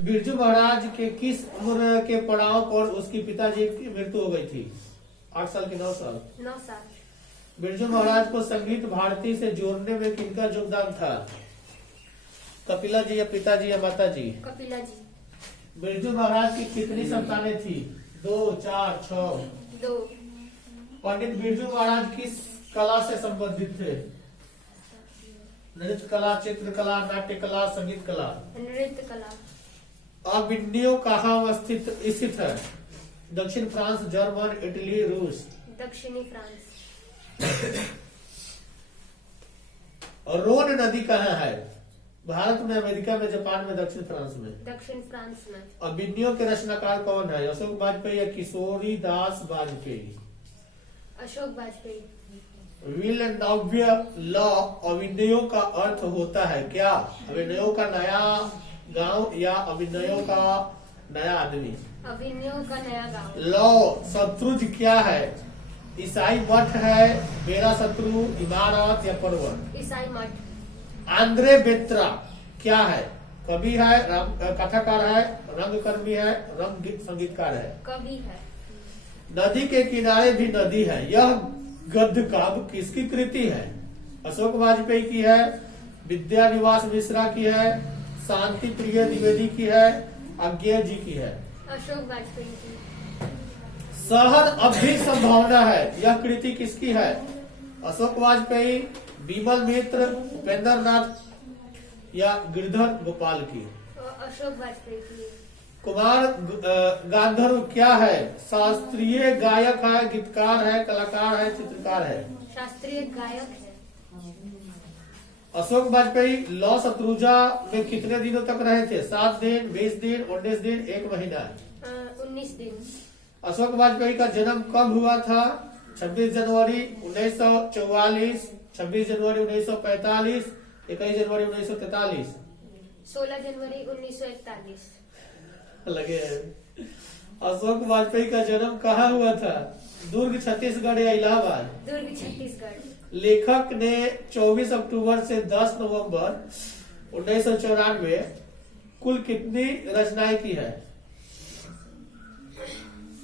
बिरजू महाराज के किस उम्र के पड़ाव पर उसके पिताजी की मृत्यु हो गई थी? 8 साल की 9 साल? 9 साल। बिरजू महाराज को संगीत भारती से जोड़ने में किनका योगदान था? कपिला जी या पिताजी या माता जी? कपिला जी। बिरजू महाराज की कितनी संतानें थी? 2, 4, 6? 2। पंडित बिरजू महाराज किस कला से संबंधित थे? नृत्य कला, चित्रकला, नाट्य कला, संगीत कला? नृत्य कला। अविन्यो कहाँ स्थित है? दक्षिण फ्रांस, जर्मन, इटली, रूस? दक्षिणी फ्रांस। रोन नदी कहाँ है? भारत में, अमेरिका में, जापान में, दक्षिण फ्रांस में? दक्षिण फ्रांस में। अभिनयों के रचनाकार कौन है? अशोक वाजपेयी या किशोरी दास वाजपेयी? अशोक वाजपेयी। विल नव्य लॉ अभिनयों का अर्थ होता है क्या? अभिनयों का नया गांव या अभिनयों का नया आदमी? अभिनयों का नया गांव। लॉ शत्रुज क्या है? ईसाई मठ है, मेरा शत्रु, इमारत या पर्वत? ईसाई मठ। आंद्रे बेत्रा क्या है? कवि है, कथाकार है, रंगकर्मी है, रंग संगीतकार है? कवि है। नदी के किनारे भी नदी है, यह गद्य काव्य किसकी कृति है? अशोक वाजपेयी की है, विद्या निवास मिश्रा की है, शांति प्रिय द्विवेदी की है, अज्ञेय जी की है? अशोक वाजपेयी की। शहर अब भी संभावना है, यह कृति किसकी है? अशोक वाजपेयी, विमल मित्र, उपेंद्र नाथ या गिरधर गोपाल की? अशोक वाजपेयी की। कुमार गांधर्व क्या है? शास्त्रीय गायक है, गीतकार है, कलाकार है, चित्रकार है? शास्त्रीय गायक है। अशोक वाजपेयी लॉ शत्रुजा में कितने दिनों तक रहे थे? 7 दिन, 20 दिन, 19 दिन, 1 महीना? 19 दिन। अशोक वाजपेयी का जन्म कब हुआ था? 26 जनवरी 1944, 26 जनवरी 1945, 21 जनवरी 1943? 16 जनवरी 1941। लगे। अशोक वाजपेयी का जन्म कहाँ हुआ था? दुर्ग छत्तीसगढ़ या इलाहाबाद? दुर्ग छत्तीसगढ़। लेखक ने 24 अक्टूबर से 10 नवंबर 1994 कुल कितनी रचनाएं की है?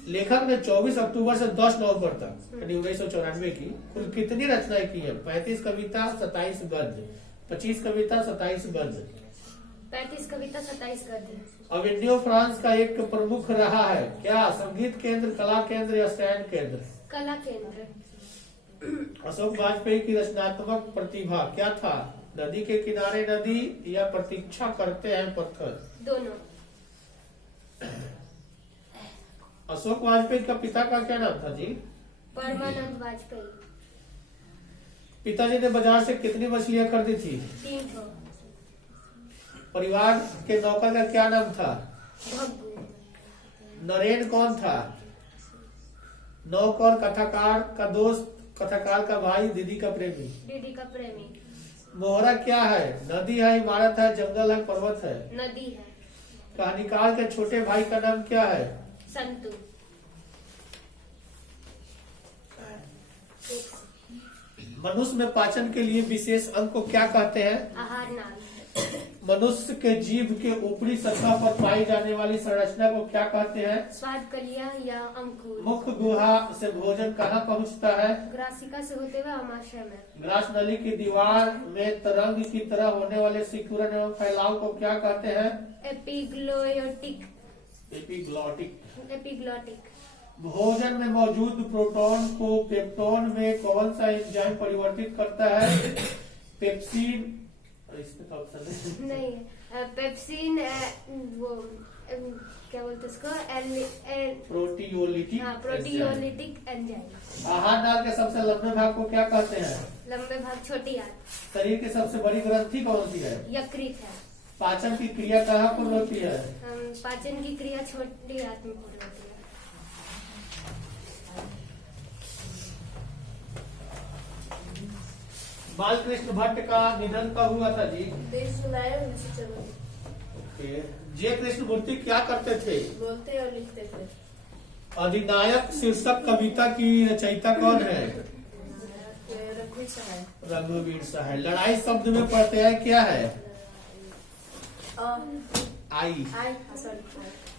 लेखक ने 24 अक्टूबर से 10 नवंबर तक यानी 1994 की कुल कितनी रचनाएं की है? 35 कविता, 27 गद्य? 25 कविता, 27 गद्य? 35 कविता, 27 गद्य? अविन्यो फ्रांस का एक प्रमुख रहा है क्या? संगीत केंद्र, कला केंद्र या सैन्य केंद्र? कला केंद्र। अशोक वाजपेयी की रचनात्मक प्रतिभा क्या था? नदी के किनारे नदी या प्रतीक्षा करते हैं पत्थर? दोनों। अशोक वाजपेयी का पिता का क्या नाम था जी? परमानंद वाजपेयी। पिताजी ने बाजार से कितनी मछलियां खरीदी थी? 300। परिवार के नौकर का क्या नाम था? भग्गू। नरेन कौन था? नौकर, कथाकार का दोस्त, कथाकार का भाई, दीदी का प्रेमी? दीदी का प्रेमी। मोहरा क्या है? नदी है, इमारत है, जंगल है, पर्वत है? नदी है। कहानीकार के छोटे भाई का नाम क्या है? संतु। मनुष्य में पाचन के लिए विशेष अंग को क्या कहते हैं? आहार नाल। मनुष्य के जीभ के ऊपरी सतह पर पाई जाने वाली संरचना को क्या कहते हैं? स्वाद कलिया या अंकुर। मुख्य गुहा से भोजन कहाँ पहुँचता है? ग्रासिका से होते हुए अमाशय में। ग्रास नली की दीवार में तरंग की तरह होने वाले सिकुड़न एवं फैलाव को क्या कहते हैं? एपिग्लोटिक। एपिग्लॉटिक। भोजन में मौजूद प्रोटॉन को पेप्टोन में कौन सा एंजाइम परिवर्तित करता है? पेप्सिन? इसमें तो ऑप्शन नहीं, पेप्सिन, वो क्या बोलते उसको, प्रोटियोलिटिक। Proteolytic enzyme. आहार नाल के सबसे लंबे भाग को क्या कहते हैं? लंबे भाग छोटी आंत। शरीर की सबसे बड़ी ग्रंथि कौन सी है? यकृत है। पाचन की क्रिया कहाँ पर होती है? पाचन की क्रिया छोटी आंत में पूरी होती है। बालकृष्ण भट्ट का निधन कब हुआ था जी? 23 जुलाई 1994। जे कृष्णमूर्ति क्या करते थे? बोलते और लिखते थे। अधिनायक शीर्षक कविता की रचयिता कौन है? रघुवीर सहाय। रघुवीर सहाय। लड़ाई शब्द में पढ़ते हैं क्या है? आई। सॉरी।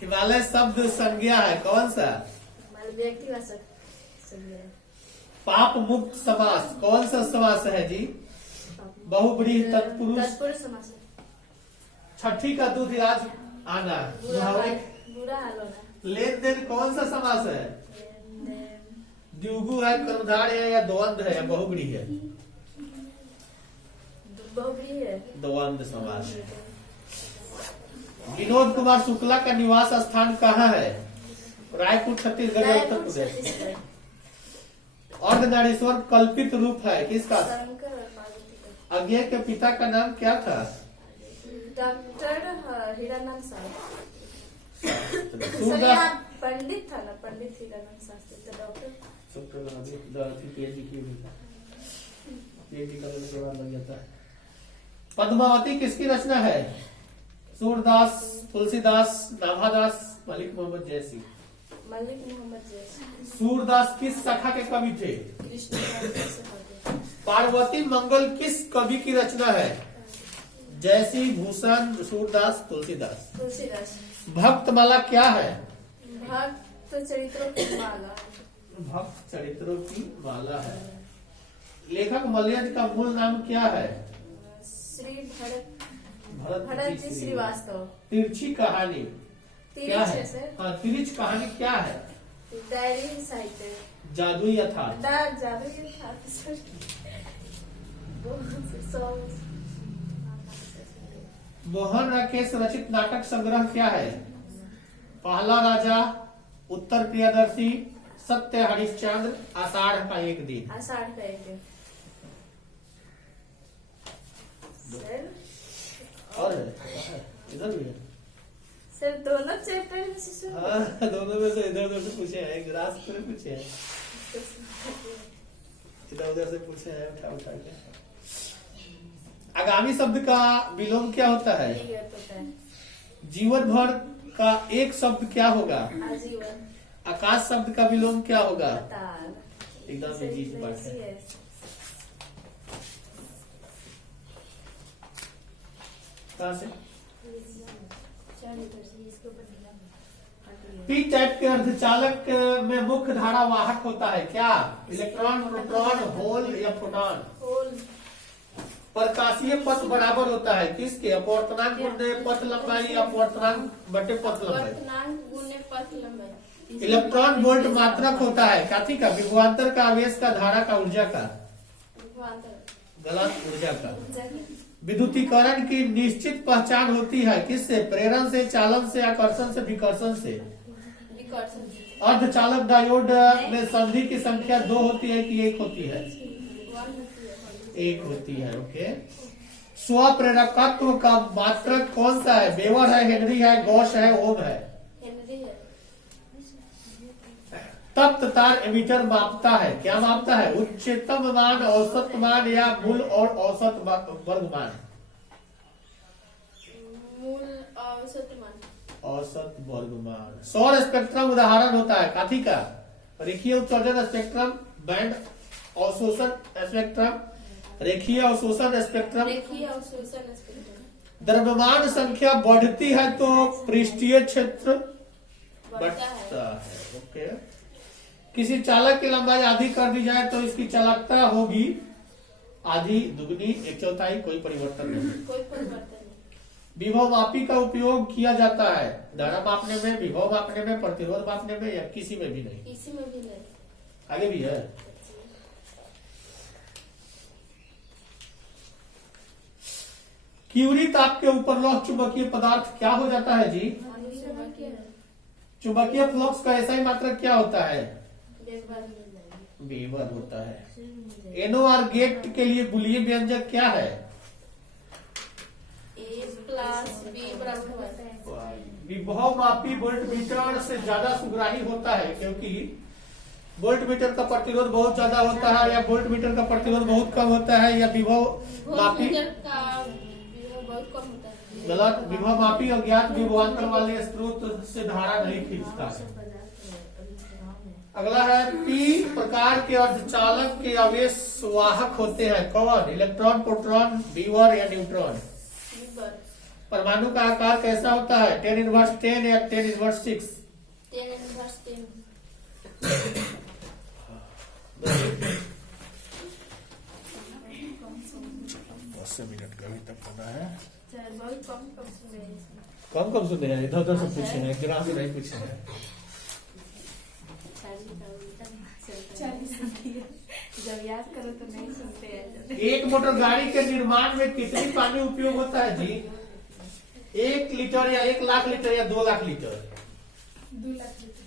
हिमालय शब्द संज्ञा है कौन सा? व्यक्तिवाचक संज्ञा है। पाप मुक्त समास कौन सा समास है जी? बहुब्रीहि तत्पुरुष। तत्पुरुष समास है। छठी का दूध आज आना। बुरा हाल होना। लेन देन कौन सा समास है? द्विगु है, कर्मधारय है या द्वंद्व है या बहुब्रीहि है? बहुब्रीहि है। द्वंद्व समास। विनोद कुमार शुक्ला का निवास स्थान कहाँ है? रायपुर छत्तीसगढ़ या उत्तर प्रदेश? अर्धनारीश्वर कल्पित रूप है किसका? शंकर और पार्वती का। अज्ञेय के पिता का नाम क्या था? डॉक्टर हीरानंद शास्त्री। सूरदास पंडित था ना, पंडित हीरानंद शास्त्री तो डॉक्टर। पीएचडी करने के बाद लग जाता है। पद्मावती किसकी रचना है? सूरदास, तुलसीदास, नाभादास, मलिक मोहम्मद जैसी। मलिक मोहम्मद जैसी। सूरदास किस शाखा के कवि थे? कृष्ण। पार्वती मंगल किस कवि की रचना है? जैसी, भूषण, सूरदास, तुलसीदास। तुलसीदास। भक्तमाला क्या है? भक्त चरित्रों की माला। भक्त चरित्रों की माला है। लेखक मलयज का मूल नाम क्या है? श्री भरत भरत जी श्रीवास्तव। तिरछी कहानी क्या है? सर हाँ, तिरछ कहानी क्या है? डायरी साहित्य। जादुई यथार्थ। जादू था सर। मोहन राकेश रचित नाटक संग्रह क्या है? पहला राजा, उत्तर प्रियदर्शी, सत्य हरिश्चंद्र, आषाढ़ का एक दिन। आषाढ़ का एक दिन। सर और इधर भी है। सर दोनों चैप्टर में से शुरू। हाँ, दोनों में से इधर उधर से पूछे हैं, एक रास्ते में पूछे हैं, इधर उधर से पूछे हैं, उठा उठा के। आगामी शब्द का विलोम क्या होता है? यही अर्थ होता है। जीवन भर का एक शब्द क्या होगा? आजीवन। आकाश शब्द का विलोम क्या होगा? ताल। एकदम इजी बात है। कहाँ से? पी टाइप के अर्धचालक में मुख्य धारा वाहक होता है क्या? इलेक्ट्रॉन, प्रोटॉन, होल या प्रोटॉन? होल। प्रकाशीय पथ बराबर होता है किसके? अपवर्तनांक गुणे पथ लंबाई, अपवर्तनांक बटे पथ लंबाई। अपवर्तनांक गुणे पथ लंबाई। इलेक्ट्रॉन वोल्ट मात्रक होता है काथी का? विभवांतर का, आवेश का, धारा का, ऊर्जा का? गलत, ऊर्जा का। विद्युतीकरण की निश्चित पहचान होती है किससे? प्रेरण से, चालन से, आकर्षण से, विकर्षण से? अर्धचालक डायोड में संधि की संख्या 2 होती है कि 1 होती है? 1 होती है। ओके। स्वप्रेरकत्व का मात्रक कौन सा है? वेबर है, हेनरी है, गॉस है, ओम है? तप्त तार एमीटर मापता है क्या मापता है? उच्चतम मान, औसत मान या मूल और औसत वर्ग मान? मूल औसत मान। औसत वर्ग मान। सौर स्पेक्ट्रम उदाहरण होता है काथी का? रेखीय उत्सर्जन स्पेक्ट्रम, बैंड अवशोषण स्पेक्ट्रम, रेखीय अवशोषण स्पेक्ट्रम। रेखीय अवशोषण स्पेक्ट्रम। द्रव्यमान संख्या बढ़ती है तो पृष्ठीय क्षेत्र बढ़ता है। ओके। किसी चालक की लंबाई आधी कर दी जाए तो इसकी चालकता होगी आधी, दुगनी, 1/4, कोई परिवर्तन नहीं। कोई परिवर्तन नहीं। विभव मापी का उपयोग किया जाता है धारा मापने में, विभव मापने में, प्रतिरोध मापने में या किसी में भी नहीं? किसी में भी नहीं। आगे भी है। क्यूरी ताप के ऊपर लौह चुंबकीय पदार्थ क्या हो जाता है जी? चुंबकीय फ्लक्स का ऐसा ही मात्रक क्या होता है? वेबर होता है। एनओआर गेट के लिए बुलियन व्यंजक क्या है? विभव मापी वोल्टमीटर से ज्यादा सुग्राही होता है क्योंकि वोल्टमीटर का प्रतिरोध बहुत ज्यादा होता है या वोल्टमीटर का प्रतिरोध बहुत कम होता है, या विभव मापी बहुत कम होता है। गलत। विभव मापी अज्ञात विभवांतर वाले स्रोत से धारा नहीं खींचता है। अगला है पी प्रकार के अर्धचालक के आवेश वाहक होते हैं? कौन? इलेक्ट्रॉन, प्रोटॉन, बीवर या न्यूट्रॉन? लीवर। परमाणु का आकार कैसा होता है? 10^10 या 10^6? 10^10। 10 मिनट का भी तक होना है। सर बहुत कम सुने हैं इसमें। कम कम सुने हैं, इधर उधर से पूछे हैं, ग्राम से नहीं पूछे हैं। 40 जब याद करो तो नहीं सुनते हैं। एक मोटर गाड़ी के निर्माण में कितनी पानी उपयोग होता है जी? 1 लीटर या 1,00,000 लीटर या 2,00,000 litre? 2 lakh litre.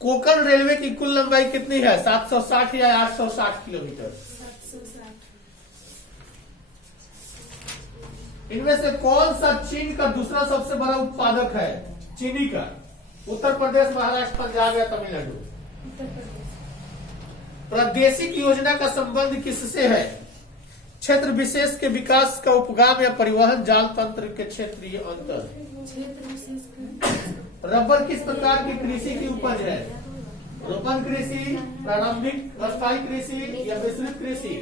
Konkan railway की कुल लंबाई कितनी है? 760 या 860 किलोमीटर? 760। इनमें से कौन सा चीन का दूसरा सबसे बड़ा उत्पादक है? चीनी का। उत्तर प्रदेश, महाराष्ट्र, पंजाब या तमिलनाडु? उत्तर प्रदेश। प्रादेशिक योजना का संबंध किससे है? क्षेत्र विशेष के विकास का उपगाम या परिवहन जाल तंत्र के क्षेत्रीय अंतर? क्षेत्र विशेष। रबर किस प्रकार की कृषि की उपज है? रोपण कृषि, प्रारंभिक अस्थायी कृषि या मिश्रित कृषि?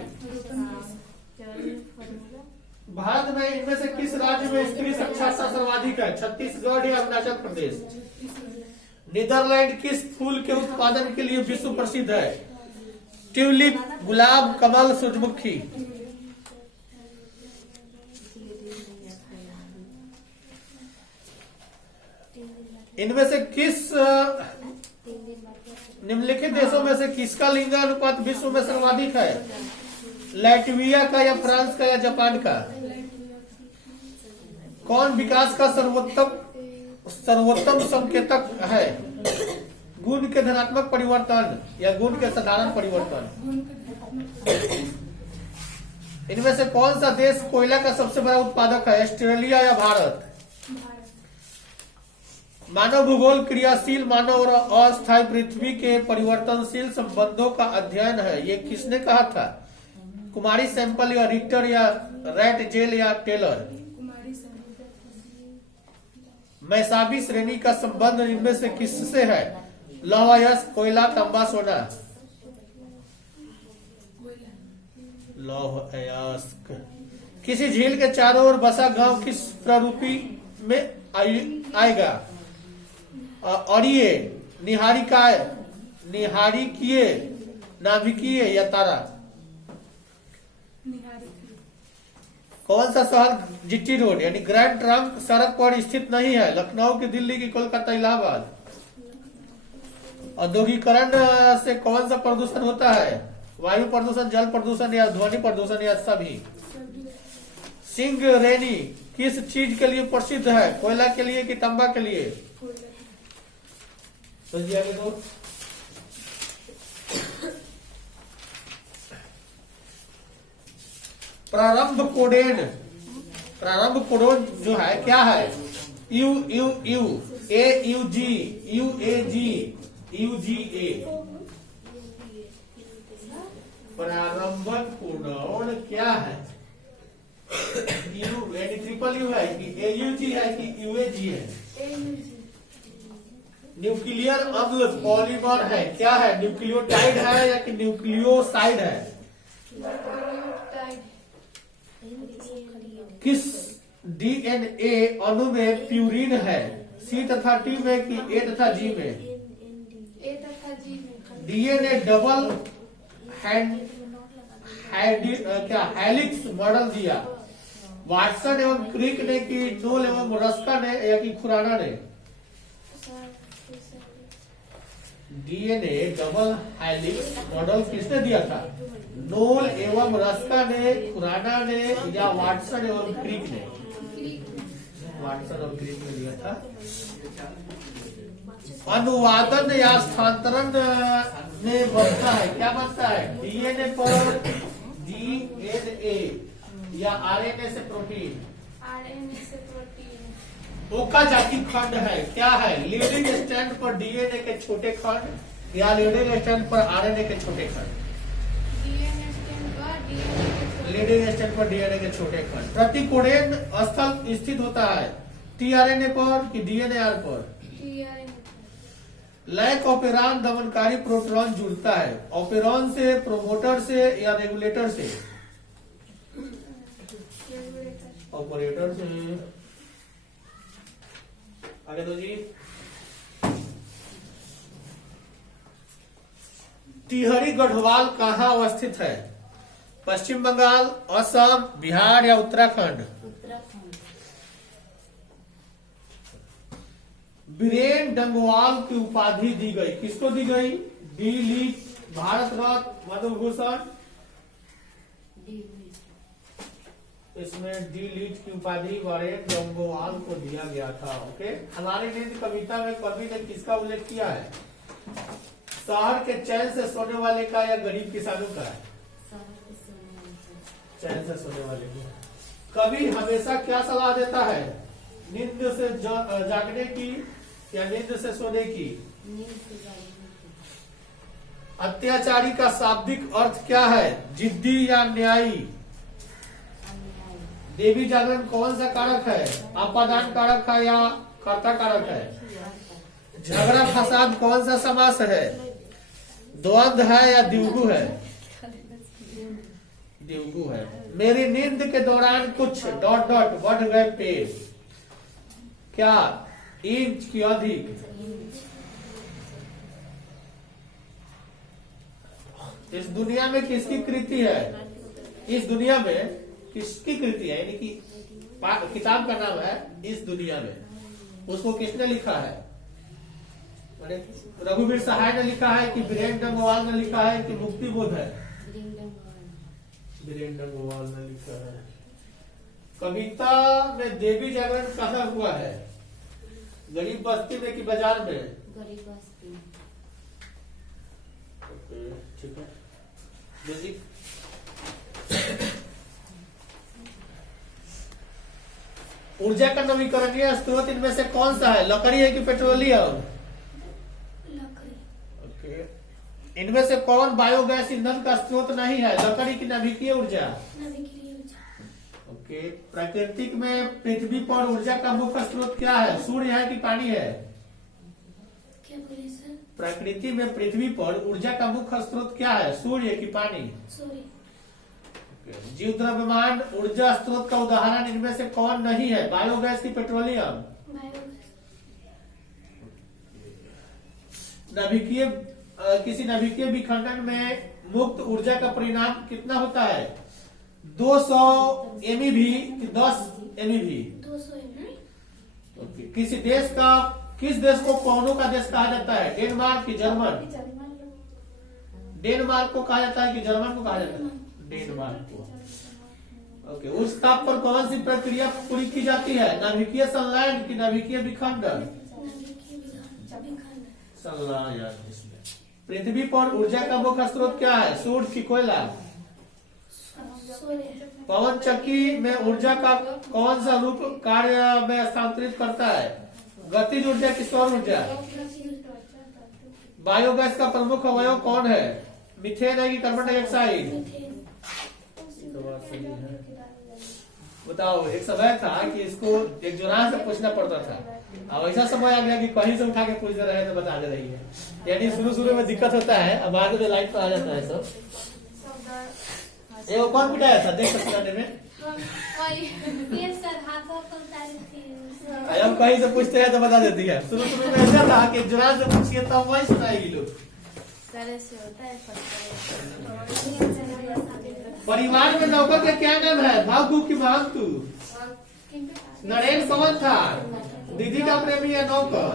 भारत में इनमें से किस राज्य में स्त्री साक्षरता सर्वाधिक है? छत्तीसगढ़ या अरुणाचल प्रदेश? नीदरलैंड किस फूल के उत्पादन के लिए विश्व प्रसिद्ध है? ट्यूलिप, गुलाब, कमल, सूरजमुखी? इनमें से किस निम्नलिखित देशों में से किसका लिंगानुपात विश्व में सर्वाधिक है? लैटविया का या फ्रांस का या जापान का? कौन विकास का सर्वोत्तम संकेतक है? गुण के धनात्मक परिवर्तन या गुण के साधारण परिवर्तन? इनमें से कौन सा देश कोयला का सबसे बड़ा उत्पादक है? ऑस्ट्रेलिया या भारत? मानव भूगोल क्रियाशील मानव और अस्थायी पृथ्वी के परिवर्तनशील संबंधों का अध्ययन है, ये किसने कहा था? कुमारी सैंपल या रिक्टर या रैट जेल या टेलर? मैसाबी श्रेणी का संबंध इनमें से किससे है? लौह अयस्क, कोयला, तांबा, सोना? लौह अयस्क। किसी झील के चारों ओर बसा गांव किस प्ररूपी में आएगा? अड़िए, निहारिकाय, निहारिकीय, नाभिकीय या तारा? कौन सा शहर जीटी रोड यानी ग्रैंड ट्रंक सड़क पर स्थित नहीं है? लखनऊ की, दिल्ली की, कोलकाता, इलाहाबाद? औद्योगिकरण से कौन सा प्रदूषण होता है? वायु प्रदूषण, जल प्रदूषण या ध्वनि प्रदूषण या सभी? सिंगरेनी किस चीज के लिए प्रसिद्ध है? कोयला के लिए कि तांबा के लिए? तो प्रारंभ कोडोन जो है क्या है? U U U, A U G, U A G, U G A. प्रारंभक कोडोन क्या है? यू यानी ट्रिपल यू है कि ए यू जी है कि यू ए जी है? न्यूक्लियर अम्ल पॉलीमर है क्या है? न्यूक्लियोटाइड है या कि न्यूक्लियोसाइड है? किस डीएनए अणु में प्यूरिन है? सी तथा टी में कि ए तथा जी में? ए तथा जी में। डीएनए डबल हेलिक्स मॉडल दिया वाटसन एवं क्रिक ने कि नोल एवं रस्का ने या कि खुराना ने? डीएनए डबल हेलिक्स मॉडल किसने दिया था? नोल एवं रस्का ने, खुराना ने या वाटसन एवं क्रिक ने? वाटसन और क्रिक ने दिया था। अनुवादन या स्थानांतरण में बनता है क्या? बनता है डीएनए पर डीएनए या आरएनए से प्रोटीन? आरएनए से प्रोटीन। ओकाजाकी खंड है क्या है? लीडिंग स्टैंड पर डीएनए के छोटे खंड या लीडिंग स्टैंड पर आरएनए के छोटे खंड? लीडिंग स्टैंड पर डीएनए के छोटे खंड। प्रतिकोडेन स्थल स्थित होता है टीआरएनए पर कि डीएनए आर पर? लैक ऑपेरॉन दमनकारी प्रोटॉन जुड़ता है ऑपेरॉन से, प्रोमोटर से या रेगुलेटर से? ऑपरेटर से। आगे दो जी। टिहरी गढ़वाल कहाँ अवस्थित है? पश्चिम बंगाल, असम, बिहार या उत्तराखंड? उत्तराखंड। बीरेन डंगवाल की उपाधि दी गई, किसको दी गई? डी लीट, भारत रत्न, पद्म भूषण? इसमें डी लीट की उपाधि बीरेन डंगवाल को दिया गया था। ओके, हमारी नींद कविता में कवि ने किसका उल्लेख किया है? शहर के चैन से सोने वाले का या गरीब किसानों का? चैन से सोने वाले का। कवि हमेशा क्या सलाह देता है? नींद से जागने की या नींद से सोने की? अत्याचारी का शाब्दिक अर्थ क्या है? जिद्दी या न्यायी? देवी जागरण कौन सा कारक है? अपादान कारक है या कर्ता कारक है? झगड़ा फसाद कौन सा समास है? द्वंद है या द्विगु है? द्विगु है। मेरी नींद के दौरान कुछ ... बढ़ गए पेड़, क्या? इंच की अधिक? इस दुनिया में किसकी कृति है? इस दुनिया में किसकी कृति है? यानी कि किताब का नाम है इस दुनिया में, उसको किसने लिखा है? रघुवीर सहाय ने लिखा है कि बीरेन डंगवाल ने लिखा है कि मुक्ति बोध है? बीरेन डंगवाल ने लिखा है। कविता में देवी जागरण कहाँ हुआ है? गरीब बस्ती में कि बाजार में? गरीब बस्ती। ठीक है। बेसिक ऊर्जा का नवीकरणीय स्रोत इनमें से कौन सा है? लकड़ी है कि पेट्रोलियम? इनमें से कौन बायोगैस ईंधन का स्रोत नहीं है? लकड़ी की नाभिकीय ऊर्जा? ओके। प्राकृतिक में पृथ्वी पर ऊर्जा का मुख्य स्रोत क्या है? सूर्य है कि पानी है? क्या बोले सर? प्रकृति में पृथ्वी पर ऊर्जा का मुख्य स्रोत क्या है? सूर्य की पानी? जीव द्रव्यमान ऊर्जा स्रोत का उदाहरण इनमें से कौन नहीं है? बायोगैस की पेट्रोलियम? नाभिकीय किसी नाभिकीय विखंडन में मुक्त ऊर्जा का परिणाम कितना होता है? 200 MeV कि 10 MeV? 200 MeV। किस देश को कौनों का देश कहा जाता है? डेनमार्क की जर्मन? डेनमार्क को कहा जाता है कि जर्मन को कहा जाता है? डेनमार्क को। ओके। उस ताप पर कौन सी प्रक्रिया पूरी की जाती है? नाभिकीय संलयन की नाभिकीय विखंडन? संलयन। पृथ्वी पर ऊर्जा का मुख्य स्रोत क्या है? सूर्य की कोयला? पवन चक्की में ऊर्जा का कौन सा रूप कार्य में स्थानांतरित करता है? गतिज ऊर्जा की सौर ऊर्जा? बायोगैस का प्रमुख अवयव कौन है? मीथेन है कि कार्बन डाइऑक्साइड? बताओ। एक समय था कि इसको एक जुरान से पूछना पड़ता था, अब ऐसा समय आ गया कि कहीं से उठा के पूछ रहे तो बता दे रही है। यानी शुरू में दिक्कत होता है, अब आगे में लाइट पर आ जाता है सब। ये कौन पिटाया था देख सकते में? हम कहीं से पूछते हैं तो बता देती है। शुरू में ऐसा था कि जुरान से पूछिए तो वही सुनाएगी लोग। परिवार में नौकर का क्या नाम है? भागू की महंतु? नरेन कौन था? दीदी का प्रेमी या नौकर?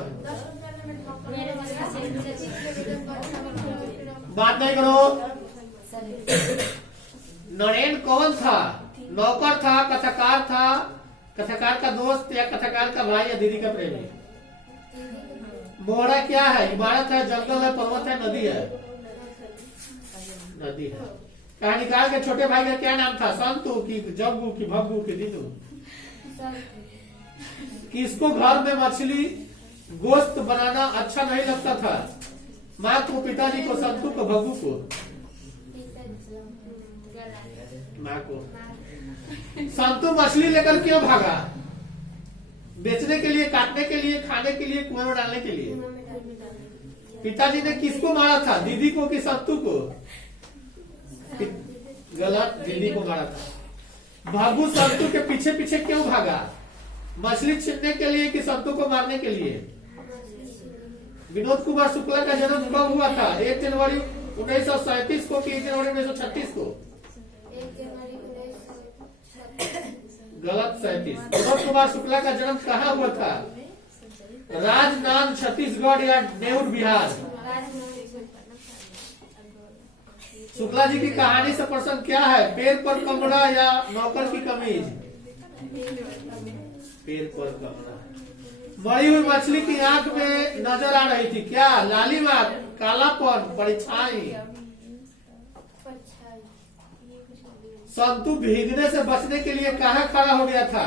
बात नहीं करो। नरेन कौन था? नौकर था, कथाकार था, कथाकार का दोस्त या कथाकार का भाई या दीदी का प्रेमी? मोहरा क्या है? इमारत है, जंगल है, पर्वत है, नदी है? नदी है। कहानीकार के छोटे भाई का क्या नाम था? संतु की जग्गू की भग्गू की दीदू? किसको घर में मछली गोश्त बनाना अच्छा नहीं लगता था? माँ को, पिताजी को, संतु को, भग्गू को? माँ को। संतु मछली लेकर क्यों भागा? बेचने के लिए, काटने के लिए, खाने के लिए, कुएं में डालने के लिए? पिताजी ने किसको मारा था, दीदी को कि संतू को? गलत, दीदी को मारा था। भागू संतू के पीछे पीछे क्यों भागा? मछली छीनने के लिए कि संतू को मारने के लिए? विनोद कुमार शुक्ला का जन्म कब हुआ था? 1 जनवरी 1937 को कि 1 जनवरी 1936 को? 1 जनवरी 1936। गलत, 37। विनोद कुमार शुक्ला का जन्म कहाँ हुआ था? राजनांद छत्तीसगढ़ या नेउर बिहार? शुक्ला जी की कहानी से प्रश्न क्या है? पैर पर कमरा या नौकर की कमीज? पैर पर कमरा। मरी हुई मछली की आंख में नजर आ रही थी क्या? लालिमा, कालापन, परछाई? संतू भीगने से बचने के लिए कहाँ खड़ा हो गया था?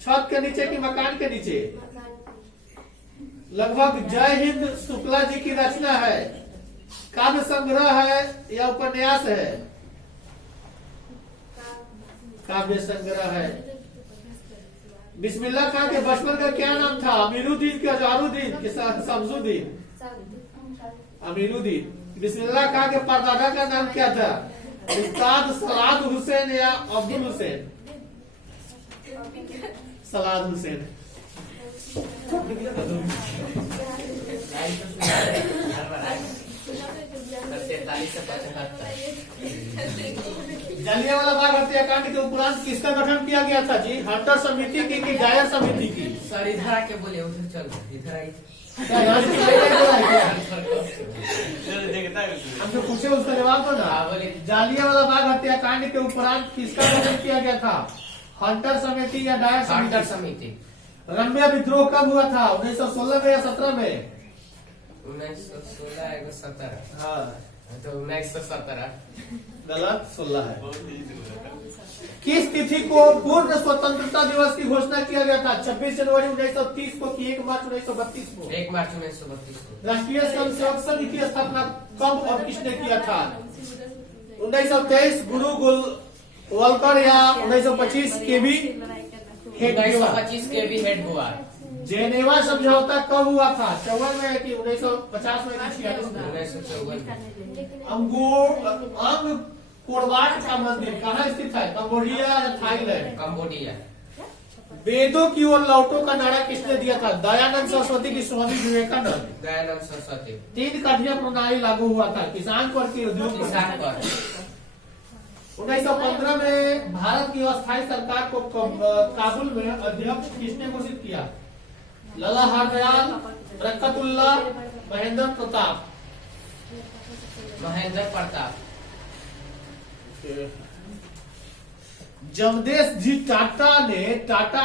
छत के नीचे कि मकान के नीचे? लगभग जय हिंद शुक्ला जी की रचना है, काव्य संग्रह है या उपन्यास है? काव्य संग्रह है। बिस्मिल्लाह खान के बचपन का क्या नाम था? अमीरुद्दीन के अजहरुद्दीन के शमसुद्दीन? अमीरुद्दीन। बिस्मिल्लाह खान के परदादा का नाम क्या था? उस्ताद सलाद हुसैन या अब्दुल हुसैन? सलाद हुसैन। जलियांवाला बाग हत्याकांड के उपरांत किसका गठन किया गया था जी? हंटर समिति की कि डायर समिति की? सर इधर आके बोले, उधर चल, इधर आई। हमसे पूछे उसका जवाब दो ना। बोले जालियांवाला बाग हत्याकांड के उपरांत किसका गठन किया गया था? हंटर समिति या डायर हंटर समिति? समिति। रम्या विद्रोह कब हुआ था? 1916 में या 17 में? 1916 17। हाँ, तो 1917। गलत, 16 है। किस तिथि को पूर्ण स्वतंत्रता दिवस की घोषणा किया गया था? 26 जनवरी 1930 को कि 1 मार्च 1932 को? 1 मार्च 1932 को। राष्ट्रीय स्वयंसेवक संघ की स्थापना कब और किसने किया था? 1923 गुरु गोलवलकर या 1925 के भी हेड हुआ? 1925 के भी हेड हुआ। जेनेवा समझौता कब हुआ था? 54 में कि 1950 में कि 46 में? 1954। अंग कोरवाट का मंदिर कहाँ स्थित है? कंबोडिया या थाईलैंड? कंबोडिया। वेदों की ओर लौटो का नारा किसने दिया था? दयानंद सरस्वती की स्वामी विवेकानंद? दयानंद सरस्वती। 3 काठिया प्रणाली लागू हुआ था, किसान पर की उद्योग पर? किसान पर। 1915 में भारत की अस्थायी सरकार को काबुल में अध्यक्ष किसने घोषित किया? लाला हरदयाल, बरकतुल्लाह, महेंद्र प्रताप? महेंद्र प्रताप। जमदेश जी टाटा ने टाटा